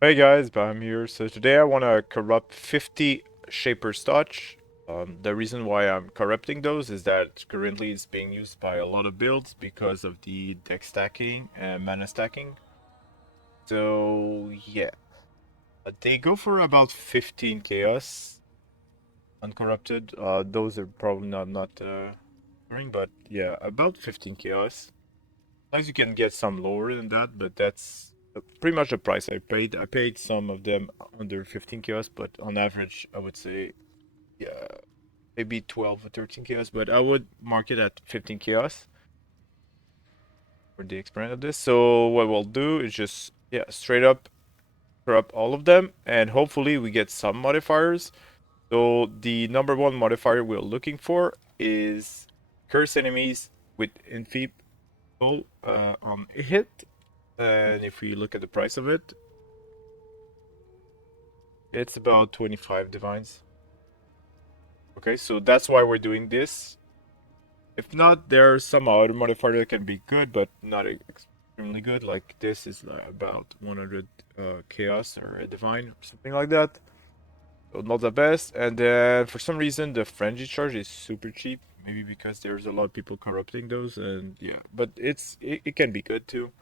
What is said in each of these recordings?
Hey guys, Bam here. So today I want to corrupt 50 Shaper Stotch. The reason why I'm corrupting those is that currently it's being used by a lot of builds because of the deck stacking and mana stacking. So yeah, they go for about 15 chaos uncorrupted. Those are probably not ring, but yeah, about 15 chaos. Sometimes you can get some lower than that, but that's pretty much the price I paid. I paid some of them under 15 chaos, but on average, I would say, yeah, maybe 12 or 13 chaos, but I would mark it at 15 chaos for the experiment of this. So what we'll do is just, yeah, straight up corrupt all of them, and hopefully we get some modifiers. So the number one modifier we're looking for is curse enemies with infeeble on a hit. And if we look at the price of it, it's about 25 divines. Okay, so that's why we're doing this. If not, there are some other modifier that can be good, but not extremely good. Like this is about 100 chaos or a divine or something like that. So not the best. And then for some reason, the frenzy charge is super cheap. Maybe because there's a lot of people corrupting those, and yeah, but it can be good too.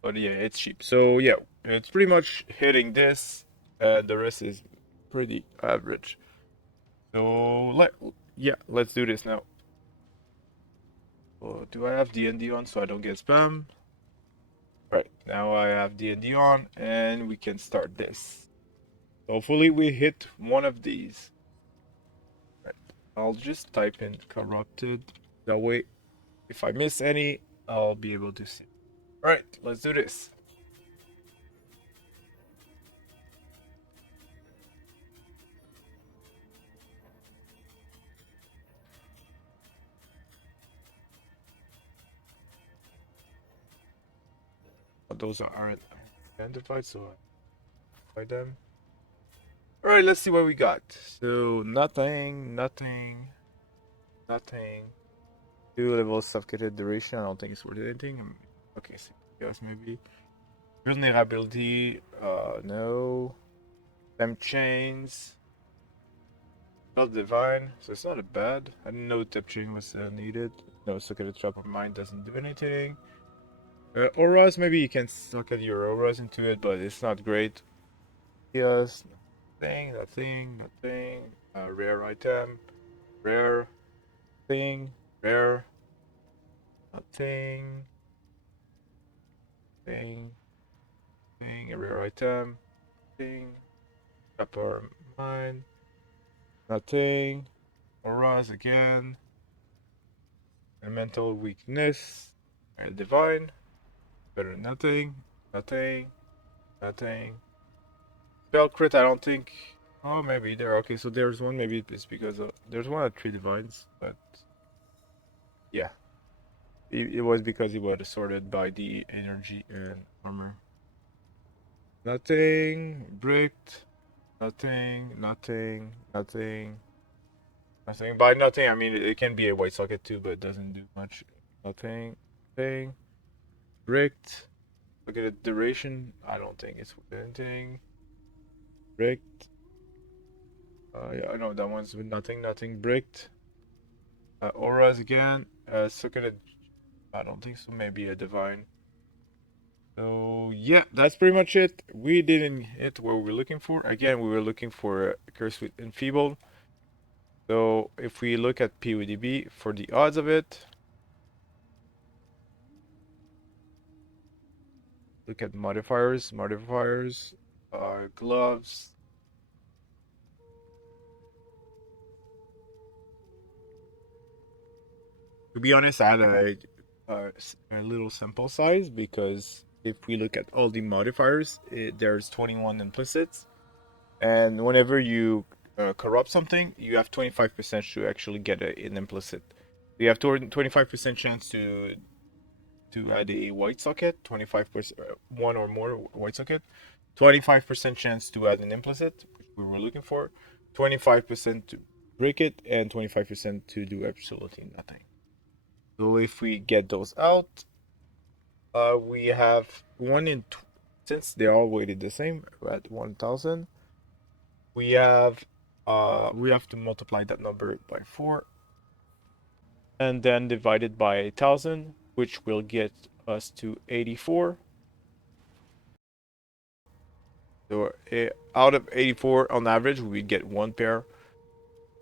But yeah, it's cheap. So yeah, it's pretty much hitting this, and the rest is pretty average. So let's do this now. So do I have D&D on so I don't get spam? Right, now I have D&D on and we can start this. Hopefully we hit one of these. Right. I'll just type in corrupted. That way, if I miss any, I'll be able to see. Alright, let's do this. Those aren't identified, so I identify them. Alright, let's see what we got. So nothing, nothing, nothing. 2 levels suffocated duration. I don't think it's worth anything. Okay, 6 chaos maybe. Vulnerability. No. Them chains. Not divine, so it's not a bad. I didn't know tip chain was needed. No, suffocated trap of mine doesn't do anything. Auras, maybe you can suck at your auras into it, but it's not great. Yes, nothing, nothing, nothing. Rare item. Rare thing. Rare. Nothing. Thing. Thing. A rare item. Thing. Upper mine. Nothing. Auras again. A mental weakness. A divine. Better than nothing. Nothing. Nothing. Spell crit, I don't think. Oh, maybe there. Okay, so there's one. Maybe it's because there's one at 3 divines, but yeah. It was because it was sorted by the energy and armor. Nothing. Bricked. Nothing. Nothing. Nothing. Nothing. By nothing, I mean it can be a white socket too, but it doesn't do much. Nothing. Thing. Bricked. Look at the duration. I don't think it's worth anything. Bricked. Yeah, I know that one's with nothing. Nothing. Bricked. Auras again. Look at it. I don't think so. Maybe a divine. So yeah, that's pretty much it. We didn't hit what we were looking for. Again, we were looking for a curse with enfeebled. So if we look at PODB for the odds of it, look at modifiers, gloves. To be honest, I had a little sample size because if we look at all the modifiers, there's 21 implicits, and whenever you corrupt something, you have 25% to actually get an implicit. You have 25% chance to add a white socket, 25% one or more white socket, 25% chance to add an implicit, which we were looking for, 25% to break it, and 25% to do absolutely nothing. So if we get those out, we have 1 in since they are all weighted the same at 1000, we have to multiply that number by 4 and then divide it by 1000, which will get us to 84. So out of 84 on average, we get one pair.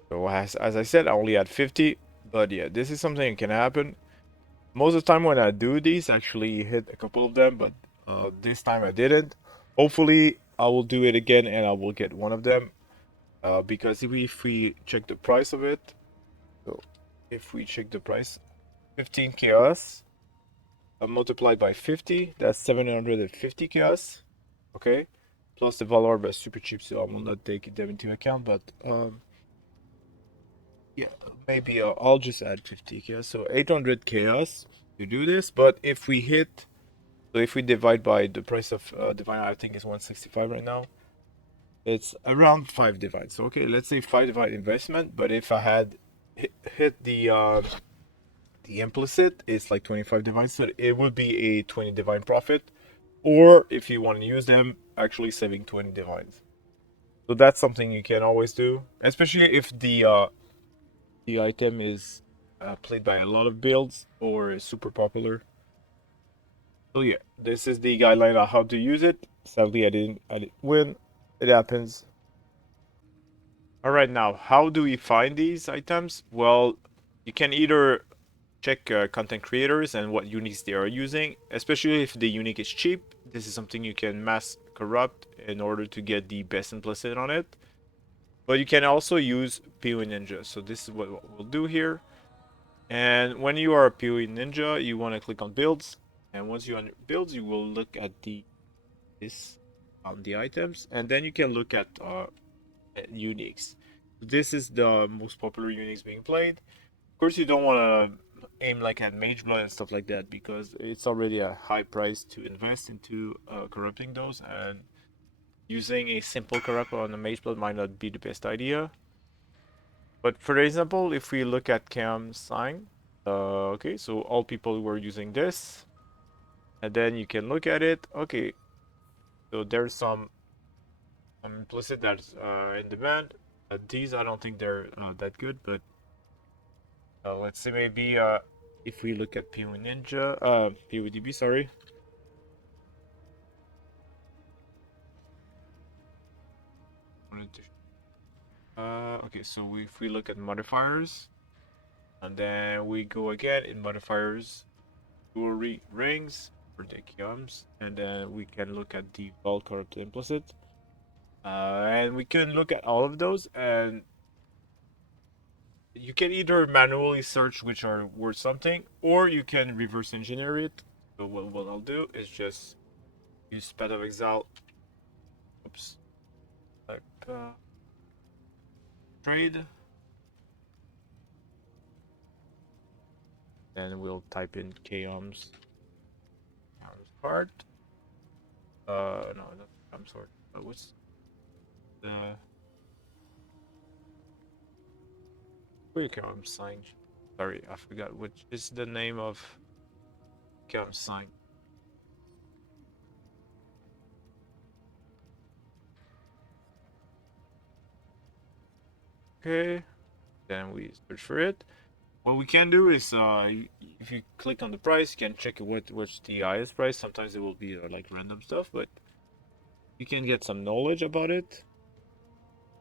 So as I said, I only had 50, but yeah, this is something that can happen. Most of the time when I do these, I actually hit a couple of them, but this time I didn't. Hopefully, I will do it again and I will get one of them. Because if we check the price of it, so if we check the price, 15 chaos multiplied by 50, that's 750 chaos. Okay, plus the Valorb is super cheap, so I will not take them into account. But yeah, maybe I'll just add 50 chaos, so 800 chaos to do this. But if we hit, so if we divide by the price of divine, I think it's 165 right now. It's around 5 divine. So okay, let's say 5 divine investment. But if I had hit the implicit, it's like 25 divine, so it would be a 20 divine profit. Or if you want to use them, actually saving 20 divines. So that's something you can always do, especially if the item is played by a lot of builds or is super popular. So yeah, this is the guideline on how to use it. Sadly, I didn't win. It happens. All right, now how do we find these items? Well, you can either check content creators and what uniques they are using, especially if the unique is cheap. This is something you can mass corrupt in order to get the best implicit on it. But you can also use PoE Ninja. So this is what we'll do here. And when you are a PoE Ninja, you want to click on builds. And once you're on builds, you will look at this on the items, and then you can look at uniques. This is the most popular uniques being played. Of course, you don't want to aim like at Mage Blood and stuff like that because it's already a high price to invest into corrupting those, and using a simple corrupt on a Mage Blood might not be the best idea. But for example, if we look at Cam Sign, okay, so all people were using this, and then you can look at it. Okay, so there's some implicit that's in demand. These I don't think they're that good, but let's say maybe if we look at PoE Ninja, PoEDB, sorry. Okay, so if we look at modifiers, and then we go again in modifiers, jewelry, rings, for the Kiams, and then we can look at the vault corrupt implicit, and we can look at all of those, and you can either manually search which are worth something, or you can reverse engineer it. So what I'll do is just use Path of Exile. Oops. Type trade. Then we'll type in Chaos card. No, I'm sorry. What's the Chaos sign? Sorry, I forgot which is the name of Chaos sign. Okay, then we search for it. What we can do is, if you click on the price, you can check what's the highest price. Sometimes it will be like random stuff, but you can get some knowledge about it.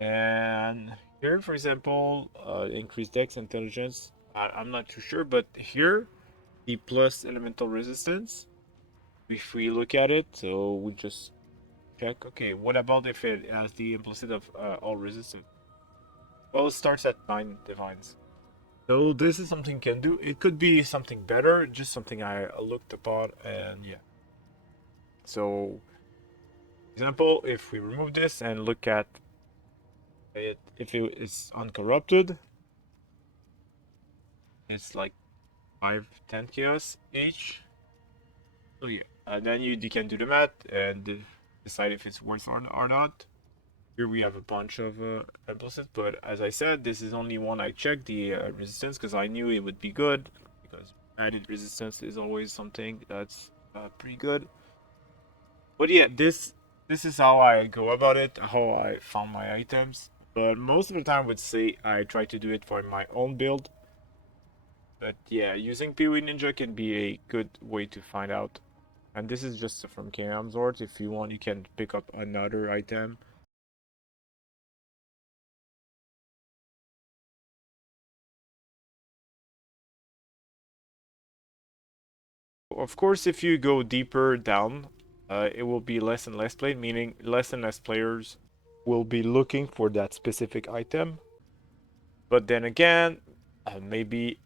And here, for example, increased dex intelligence. I'm not too sure, but here, the plus elemental resistance. If we look at it, so we just check. Okay, what about if it has the implicit of all resistance? Well, it starts at 9 divines. So this is something you can do. It could be something better, just something I looked upon, and yeah. So, example, if we remove this and look at it, if it is uncorrupted, it's like 5-10 chaos each. So yeah, and then you can do the math and decide if it's worth or not. Here we have a bunch of implicits, but as I said, this is only one I checked, the resistance, because I knew it would be good, because added resistance is always something that's pretty good. But yeah, this is how I go about it, how I found my items. But most of the time, I would say I try to do it for my own build. But yeah, using PoE Ninja can be a good way to find out. And this is just from Kingdom Resort. If you want, you can pick up another item. Of course, if you go deeper down, it will be less and less played, meaning less and less players will be looking for that specific item. But then again, maybe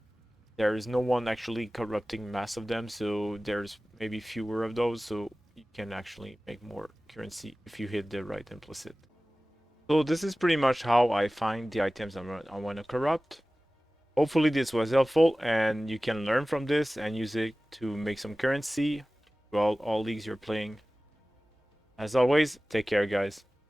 there is no one actually corrupting mass of them, so there's maybe fewer of those, so you can actually make more currency if you hit the right implicit. So this is pretty much how I find the items I want to corrupt. Hopefully this was helpful and you can learn from this and use it to make some currency while all leagues you're playing. As always, take care guys.